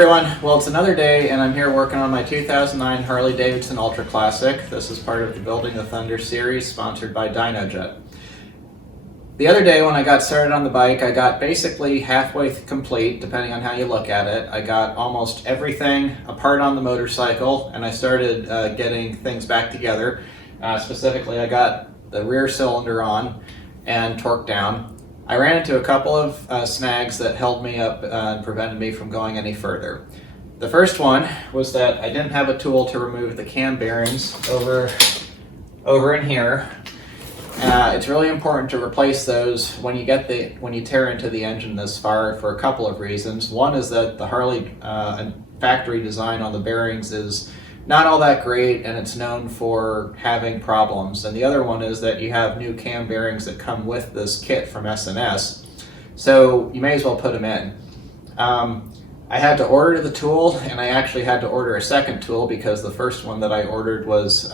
everyone, well it's another day and I'm here working on my 2009 Harley-Davidson Ultra Classic. This is part of the Building the Thunder series sponsored by Dynojet. The other day when I got started on the bike, I got basically halfway complete, depending on how you look at it. I got almost everything apart on the motorcycle and I started getting things back together. Specifically, I got the rear cylinder on and torqued down. I ran into a couple of snags that held me up and prevented me from going any further. The first one was that I didn't have a tool to remove the cam bearings over in here. It's really important to replace those when you tear into the engine this far for a couple of reasons. One is that the Harley factory design on the bearings is not all that great and it's known for having problems. And the other one is that you have new cam bearings that come with this kit from S&S. So you may as well put them in. I had to order the tool, and I actually had to order a second tool because the first one that I ordered was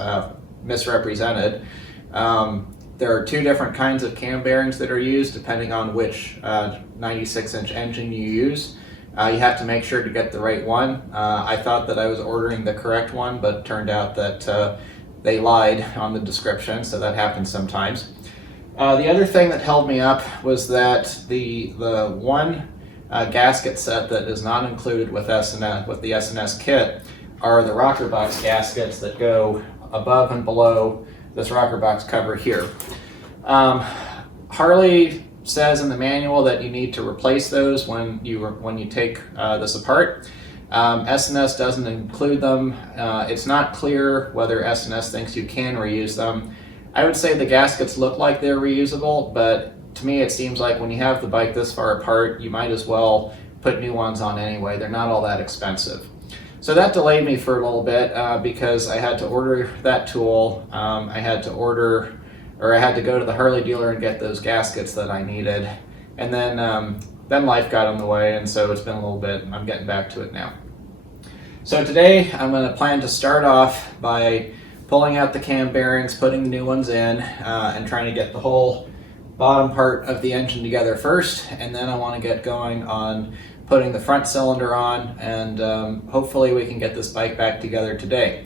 misrepresented. There are two different kinds of cam bearings that are used depending on which 96-inch engine you use. You have to make sure to get the right one. I thought that I was ordering the correct one, but it turned out that they lied on the description, so that happens sometimes. The other thing that held me up was that the one gasket set that is not included with the S&S kit are the rocker box gaskets that go above and below this rocker box cover here. Harley says in the manual that you need to replace those when you take this apart. S&S doesn't include them. It's not clear whether S&S thinks you can reuse them. I would say the gaskets look like they're reusable, but to me it seems like when you have the bike this far apart, you might as well put new ones on anyway. They're not all that expensive. So that delayed me for a little bit because I had to order that tool. I had to go to the Harley dealer and get those gaskets that I needed. And then life got in the way, and so it's been a little bit, and I'm getting back to it now. So today I'm going to plan to start off by pulling out the cam bearings, putting the new ones in, and trying to get the whole bottom part of the engine together first, and then I want to get going on putting the front cylinder on, and hopefully we can get this bike back together today.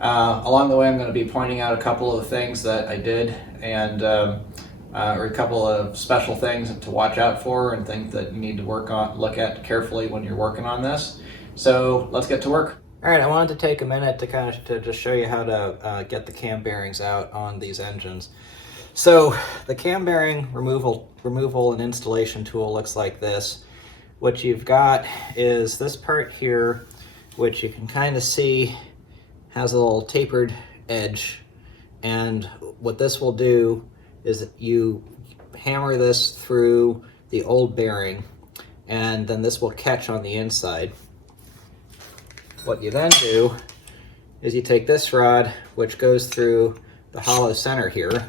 Along the way I'm going to be pointing out a couple of the things that I did, and or a couple of special things to watch out for and things that you need to look at carefully when you're working on this. So let's get to work. Alright, I wanted to take a minute to just show you how to get the cam bearings out on these engines. So the cam bearing removal and installation tool looks like this. What you've got is this part here, which you can kind of see has a little tapered edge, and what this will do is you hammer this through the old bearing, and then this will catch on the inside. What you then do is you take this rod, which goes through the hollow center here,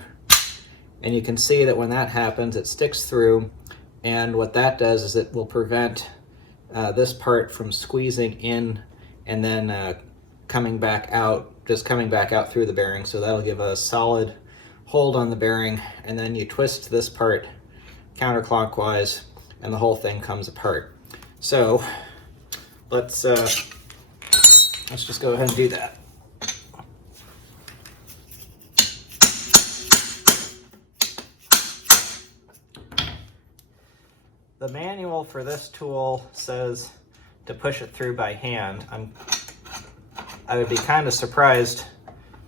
and you can see that when that happens, it sticks through, and what that does is it will prevent this part from squeezing in and then coming back out through the bearing. So that'll give a solid hold on the bearing, and then you twist this part counterclockwise and the whole thing comes apart. So let's just go ahead and do that. The manual for this tool says to push it through by hand. I would be kind of surprised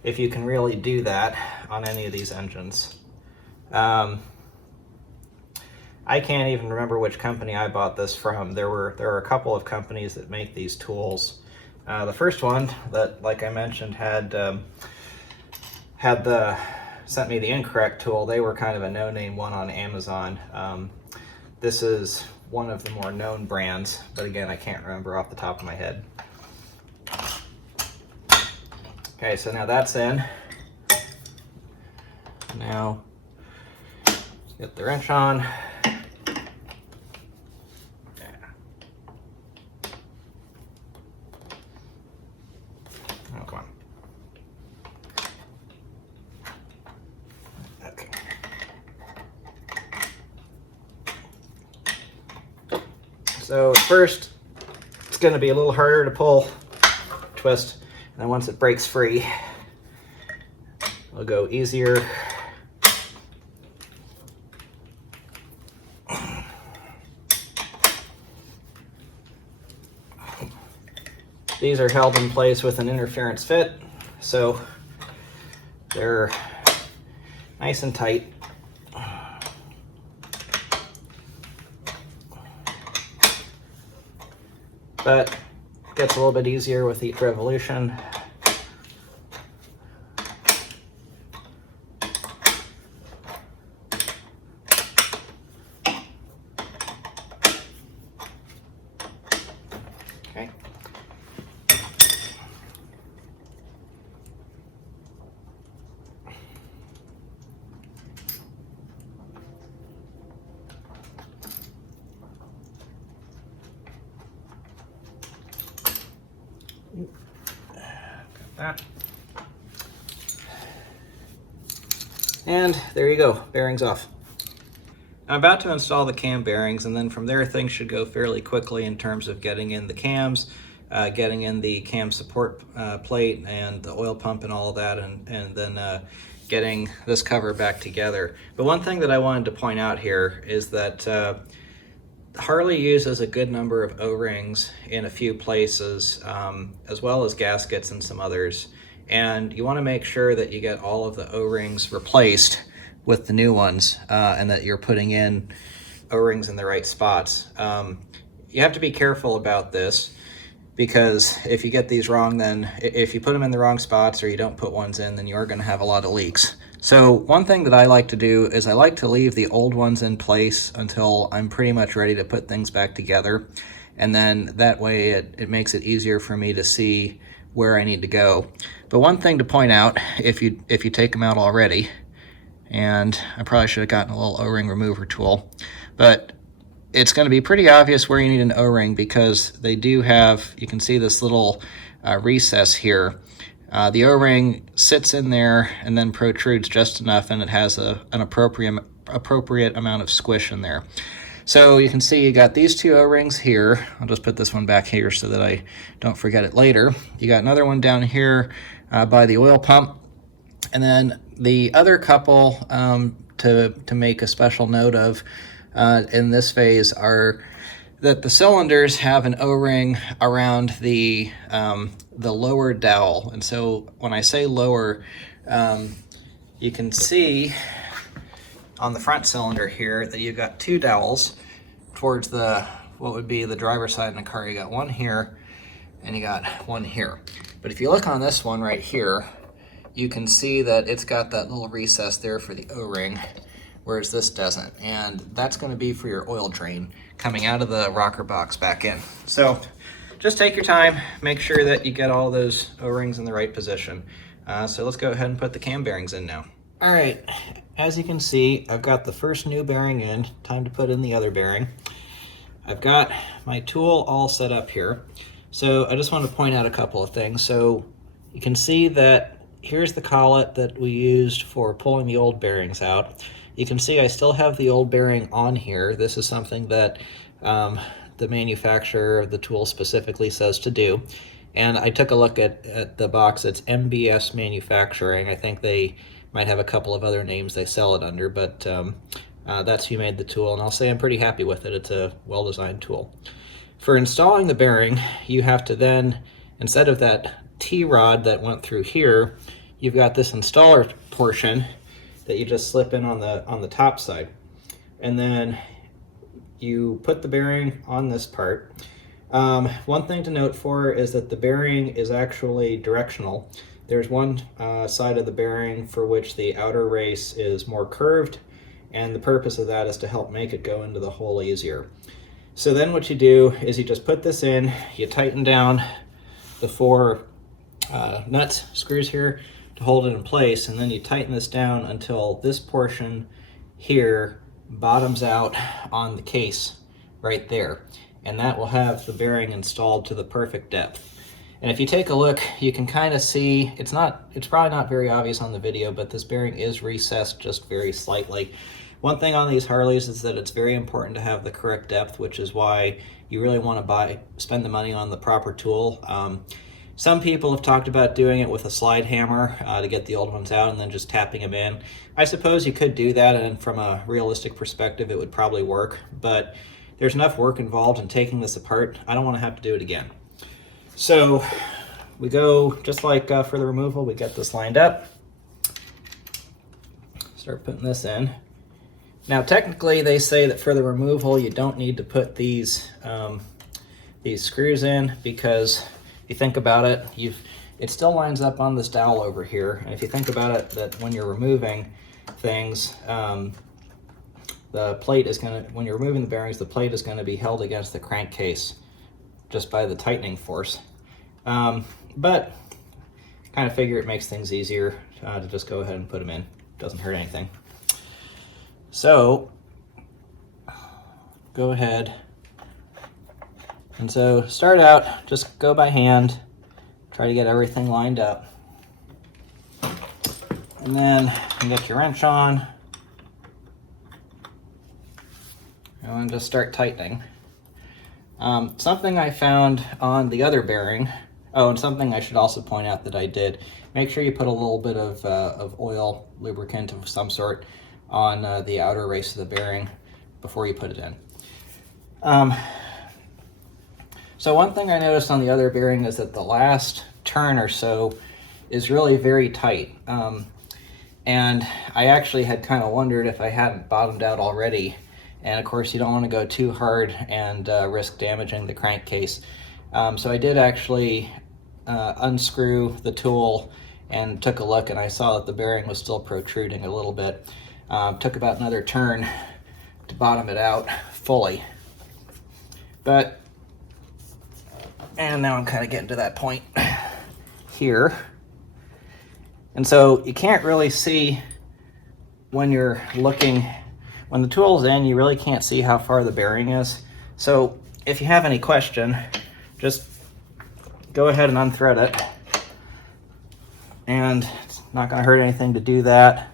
if you can really do that on any of these engines. I can't even remember which company I bought this from. There are a couple of companies that make these tools. The first one that, like I mentioned, sent me the incorrect tool. They were kind of a no-name one on Amazon. This is one of the more known brands, but again, I can't remember off the top of my head. Okay, so now that's in. Now, get the wrench on. Oh, come on. Okay. So first, going to be a little harder to pull, twist, and then once it breaks free, it'll go easier. These are held in place with an interference fit, so they're nice and tight. But it gets a little bit easier with each revolution. Okay. Got that. And there you go, bearings off. I'm about to install the cam bearings, and then from there things should go fairly quickly in terms of getting in the cams, getting in the cam support plate and the oil pump and all of that, and then getting this cover back together. But one thing that I wanted to point out here is that Harley uses a good number of O-rings in a few places, as well as gaskets and some others. And you want to make sure that you get all of the O-rings replaced with the new ones, and that you're putting in O-rings in the right spots. You have to be careful about this, because if you get these wrong, then if you put them in the wrong spots or you don't put ones in, then you're going to have a lot of leaks. So one thing that I like to do is I like to leave the old ones in place until I'm pretty much ready to put things back together. And then that way it makes it easier for me to see where I need to go. But one thing to point out, if you take them out already, and I probably should have gotten a little O-ring remover tool, but it's going to be pretty obvious where you need an O-ring, because they do have, you can see this little recess here. The O-ring sits in there and then protrudes just enough, and it has an appropriate amount of squish in there. So you can see you got these two O-rings here. I'll just put this one back here so that I don't forget it later. You got another one down here by the oil pump. And then the other couple to make a special note of in this phase are that the cylinders have an O-ring around the lower dowel. And so when I say lower, you can see on the front cylinder here that you've got two dowels towards what would be the driver's side in the car. You got one here and you got one here. But if you look on this one right here, you can see that it's got that little recess there for the O-ring, whereas this doesn't. And that's going to be for your oil drain coming out of the rocker box back in. So just take your time, make sure that you get all those O-rings in the right position. So let's go ahead and put the cam bearings in now. All right, as you can see, I've got the first new bearing in. Time to put in the other bearing. I've got my tool all set up here. So I just want to point out a couple of things. So you can see that here's the collet that we used for pulling the old bearings out. You can see I still have the old bearing on here. This is something that the manufacturer of the tool specifically says to do. And I took a look at the box. It's MBS Manufacturing. I think they might have a couple of other names they sell it under, but that's who made the tool, and I'll say I'm pretty happy with it. It's a well-designed tool. For installing the bearing, you have to then, instead of that T-rod that went through here, you've got this installer portion that you just slip in on the top side. And then you put the bearing on this part. One thing to note is that the bearing is actually directional. There's one side of the bearing for which the outer race is more curved, and the purpose of that is to help make it go into the hole easier. So then what you do is you just put this in, you tighten down the four nuts, screws here to hold it in place, and then you tighten this down until this portion here bottoms out on the case right there, and that will have the bearing installed to the perfect depth. And if you take a look, you can kind of see, it's probably not very obvious on the video, but this bearing is recessed just very slightly. One thing on these Harleys is that it's very important to have the correct depth, which is why you really want to spend the money on the proper tool. Some people have talked about doing it with a slide hammer to get the old ones out and then just tapping them in. I suppose you could do that, and from a realistic perspective it would probably work, but there's enough work involved in taking this apart. I don't want to have to do it again. So we go, just like for the removal, we get this lined up. Start putting this in. Now technically they say that for the removal you don't need to put these screws in, because if you think about it, it still lines up on this dowel over here. And if you think about it, that when you're removing things, the plate is when you're removing the bearings, the plate is going to be held against the crankcase just by the tightening force. But kind of figure it makes things easier to just go ahead and put them in. Doesn't hurt anything. So go ahead. And so start out, just go by hand, try to get everything lined up. And then you get your wrench on, and just start tightening. Something I found on the other bearing, and something I should also point out that I did, make sure you put a little bit of oil, lubricant of some sort, on the outer race of the bearing before you put it in. So one thing I noticed on the other bearing is that the last turn or so is really very tight. And I actually had kind of wondered if I hadn't bottomed out already. And of course you don't want to go too hard and risk damaging the crankcase. So I did actually unscrew the tool and took a look, and I saw that the bearing was still protruding a little bit. Took about another turn to bottom it out fully. And now I'm kind of getting to that point here. And so you can't really see when you're looking, when the tool's in, you really can't see how far the bearing is. So if you have any question, just go ahead and unthread it. And it's not going to hurt anything to do that.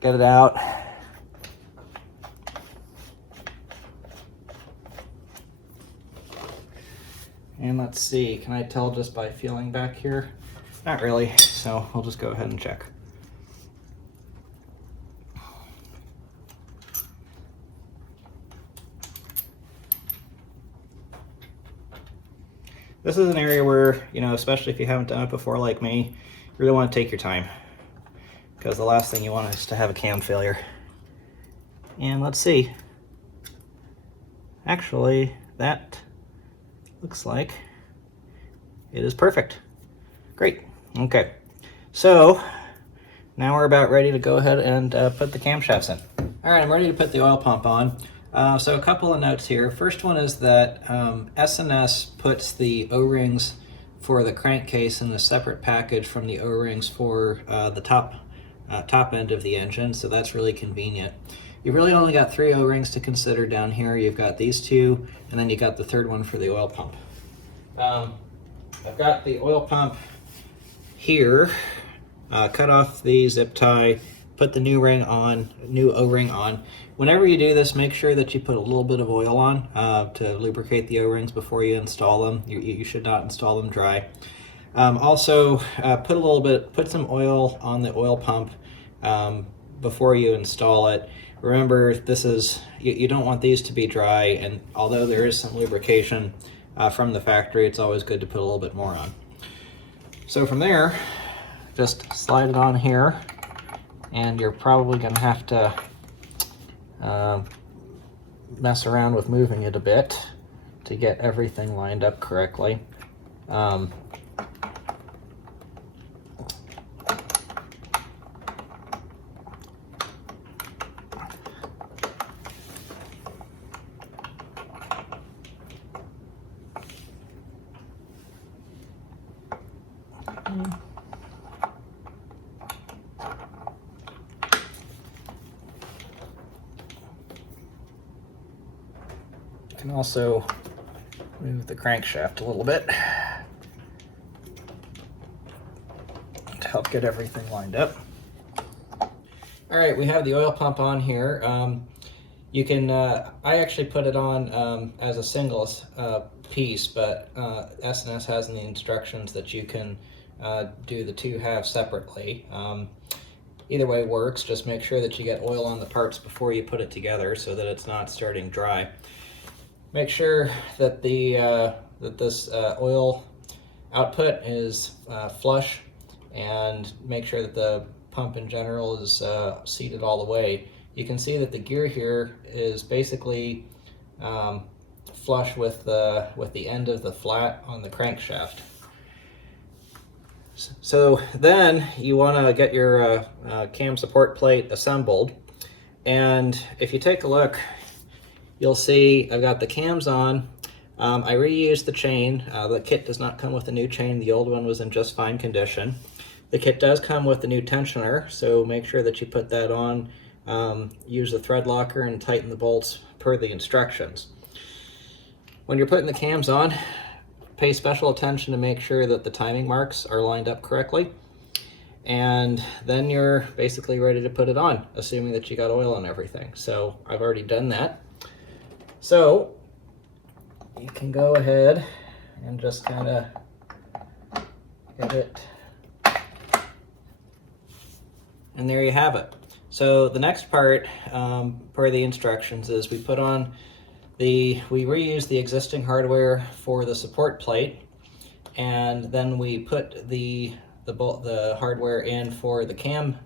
Get it out. And let's see, can I tell just by feeling back here? Not really, so I'll just go ahead and check. This is an area where, especially if you haven't done it before like me, you really want to take your time, because the last thing you want is to have a cam failure. And let's see. Actually, that looks like it is perfect. Great. Okay. So now we're about ready to go ahead and put the camshafts in. All right, I'm ready to put the oil pump on. So a couple of notes here. First one is that S&S puts the O-rings for the crankcase in a separate package from the O-rings for the top end of the engine, so that's really convenient. You've really only got 3 O-rings to consider down here. You've got these 2, and then you got the third one for the oil pump. I've got the oil pump here. Cut off the zip tie, put the new O-ring on. Whenever you do this, make sure that you put a little bit of oil on to lubricate the O-rings before you install them. You should not install them dry. Also, put some oil on the oil pump before you install it. Remember, you don't want these to be dry, and although there is some lubrication from the factory, it's always good to put a little bit more on. So from there, just slide it on here, and you're probably going to have to mess around with moving it a bit to get everything lined up correctly. You can also move the crankshaft a little bit to help get everything lined up. All right, we have the oil pump on here. You can I actually put it on as a single piece, but S&S has in the instructions that you can do the two halves separately. Either way works. Just make sure that you get oil on the parts before you put it together so that it's not starting dry. Make sure that this oil output is flush, and make sure that the pump in general is seated all the way. You can see that the gear here is basically flush with the end of the flat on the crankshaft. So then you want to get your cam support plate assembled, and if you take a look, you'll see I've got the cams on. I reused the chain. The kit does not come with a new chain. The old one was in just fine condition. The kit does come with the new tensioner, so make sure that you put that on. Use the thread locker and tighten the bolts per the instructions. When you're putting the cams on, pay special attention to make sure that the timing marks are lined up correctly, and then you're basically ready to put it on, assuming that you got oil on everything. So I've already done that. So you can go ahead and just kind of get it, and there you have it. So the next part, per the instructions, is we reuse the existing hardware for the support plate, and then we put the hardware in for the cam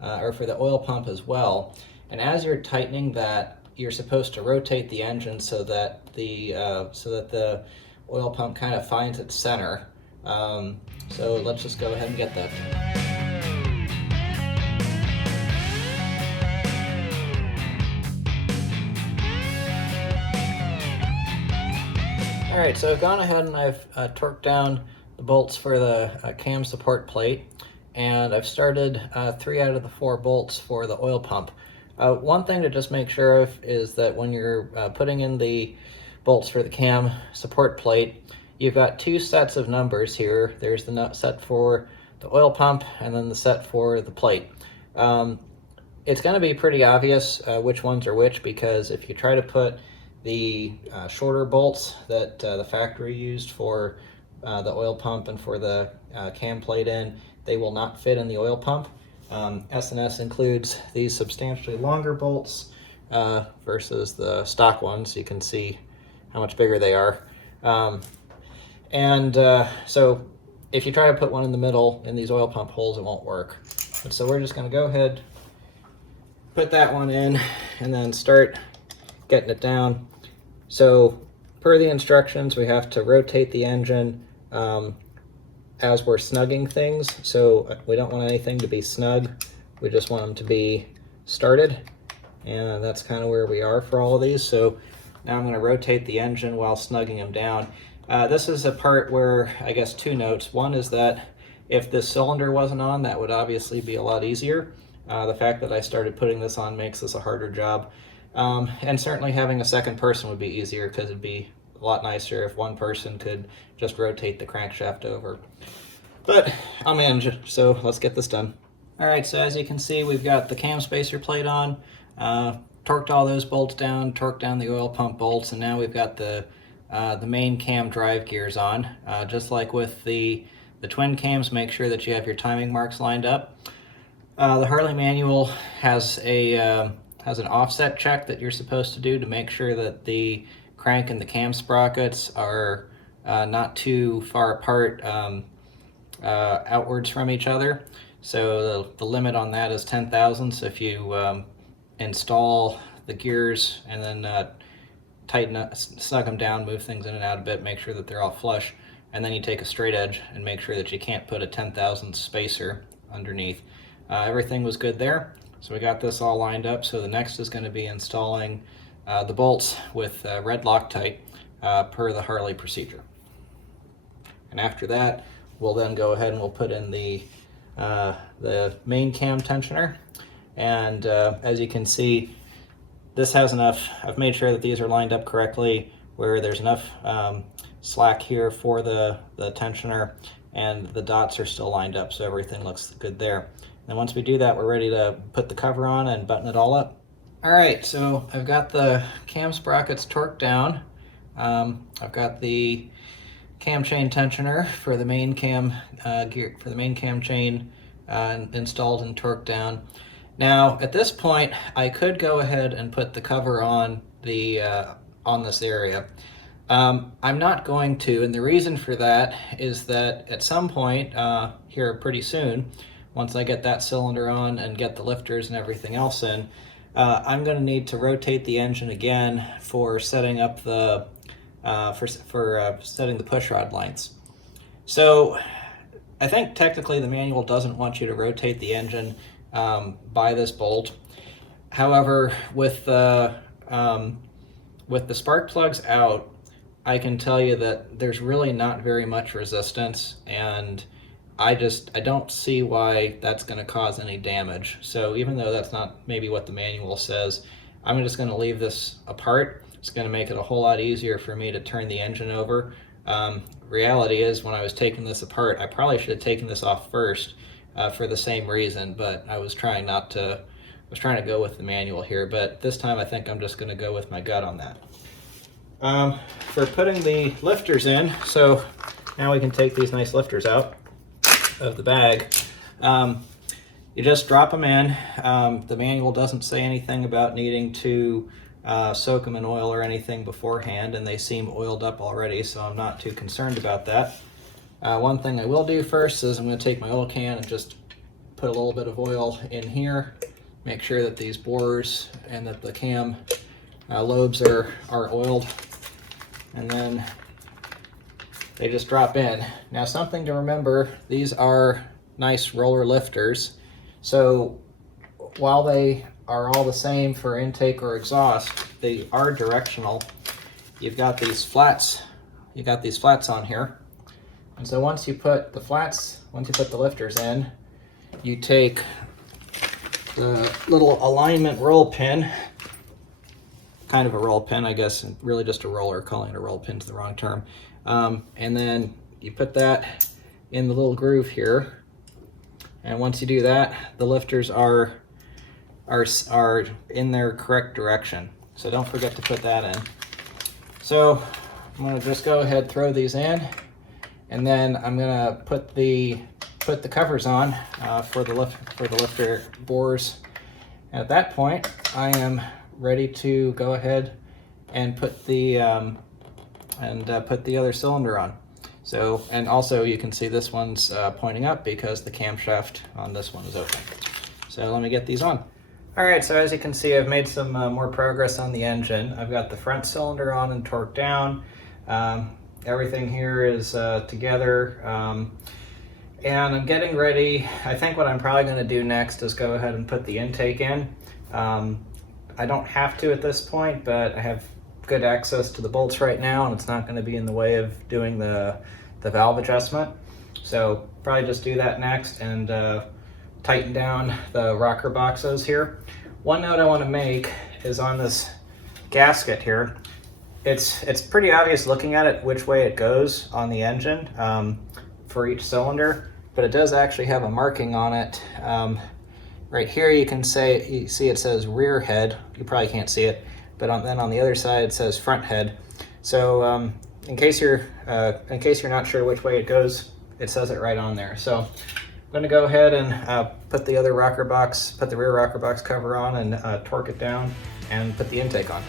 or for the oil pump as well. And as you're tightening that, you're supposed to rotate the engine so that the oil pump kind of finds its center. So let's just go ahead and get that. All right, so I've gone ahead and I've torqued down the bolts for the cam support plate, and I've started 3 out of the 4 bolts for the oil pump. One thing to just make sure of is that when you're putting in the bolts for the cam support plate, you've got 2 sets of numbers here. There's the nut set for the oil pump and then the set for the plate. It's going to be pretty obvious which ones are which, because if you try to put the shorter bolts that the factory used for the oil pump and for the cam plate in, they will not fit in the oil pump. S&S includes these substantially longer bolts versus the stock ones. You can see how much bigger they are. So if you try to put one in the middle in these oil pump holes, it won't work. And so we're just going to go ahead, put that one in, and then start getting it down. So per the instructions, we have to rotate the engine as we're snugging things. So we don't want anything to be snug. We just want them to be started. And that's kind of where we are for all of these. So now I'm going to rotate the engine while snugging them down. This is a part where I guess 2 notes. One is that if this cylinder wasn't on, that would obviously be a lot easier. The fact that I started putting this on makes this a harder job. And certainly having a second person would be easier, because it'd be a lot nicer if one person could just rotate the crankshaft over. But I'll manage it, so let's get this done. All right, so as you can see, we've got the cam spacer plate on, torqued all those bolts down, torqued down the oil pump bolts, and now we've got the main cam drive gears on. Just like with the twin cams, make sure that you have your timing marks lined up. The Harley manual has an offset check that you're supposed to do to make sure that the crank and the cam sprockets are not too far apart outwards from each other. So the limit on that is 10 thousandths. If you install the gears and then snug them down, move things in and out a bit, make sure that they're all flush, and then you take a straight edge and make sure that you can't put a 10,000th spacer underneath. Everything was good there. So we got this all lined up. So the next is going to be installing the bolts with red Loctite per the Harley procedure. And after that, we'll then go ahead and we'll put in the main cam tensioner. And as you can see, this has enough. I've made sure that these are lined up correctly, where there's enough slack here for the tensioner, and the dots are still lined up, so everything looks good there. And once we do that, we're ready to put the cover on and button it all up. All right, so I've got the cam sprockets torqued down. I've got the cam chain tensioner for the main cam gear for the main cam chain installed and torqued down. Now at this point, I could go ahead and put the cover on the on this area. I'm not going to, and the reason for that is that at some point here pretty soon, once I get that cylinder on and get the lifters and everything else in, I'm going to need to rotate the engine again for setting up the setting the pushrod lengths. So I think technically the manual doesn't want you to rotate the engine by this bolt. However, with the spark plugs out, I can tell you that there's really not very much resistance, and I don't see why that's going to cause any damage. So even though that's not maybe what the manual says, I'm just going to leave this apart. It's going to make it a whole lot easier for me to turn the engine over. Reality is, when I was taking this apart, I probably should have taken this off first for the same reason, but I was trying to go with the manual here. But this time I think I'm just going to go with my gut on that. For putting the lifters in, so now we can take these nice lifters out of the bag. You just drop them in. The manual doesn't say anything about needing to soak them in oil or anything beforehand, and they seem oiled up already, so I'm not too concerned about that. One thing I will do first is I'm going to take my oil can and just put a little bit of oil in here, make sure that these bores and that the cam lobes are oiled, and then they just drop in. Now, something to remember, these are nice roller lifters, so while they are all the same for intake or exhaust, they are directional. You've got these flats on here, and so once you put the lifters in, you take the little alignment roll pin, kind of a roll pin, I guess, and really just a roller. Calling it a roll pin is the wrong term. And then you put that in the little groove here, and once you do that, the lifters are in their correct direction. So don't forget to put that in. So I'm going to just go ahead, throw these in, and then I'm going to put the covers on for the lifter bores. And at that point, I am ready to go ahead and put the other cylinder on. So, and also you can see this one's pointing up because the camshaft on this one is open. So let me get these on. All right, so as you can see, I've made some more progress on the engine. I've got the front cylinder on and torqued down. Everything here is together. And I'm getting ready. I think what I'm probably going to do next is go ahead and put the intake in. I don't have to at this point, but I have good access to the bolts right now, and it's not going to be in the way of doing the valve adjustment. So probably just do that next and tighten down the rocker boxes here. One note I want to make is on this gasket here. It's pretty obvious looking at it which way it goes on the engine for each cylinder, but it does actually have a marking on it. Right here you see it says rear head. You probably can't see it, but then on the other side it says front head. So in case you're not sure which way it goes, it says it right on there. So I'm going to go ahead and put the rear rocker box cover on and torque it down and put the intake on.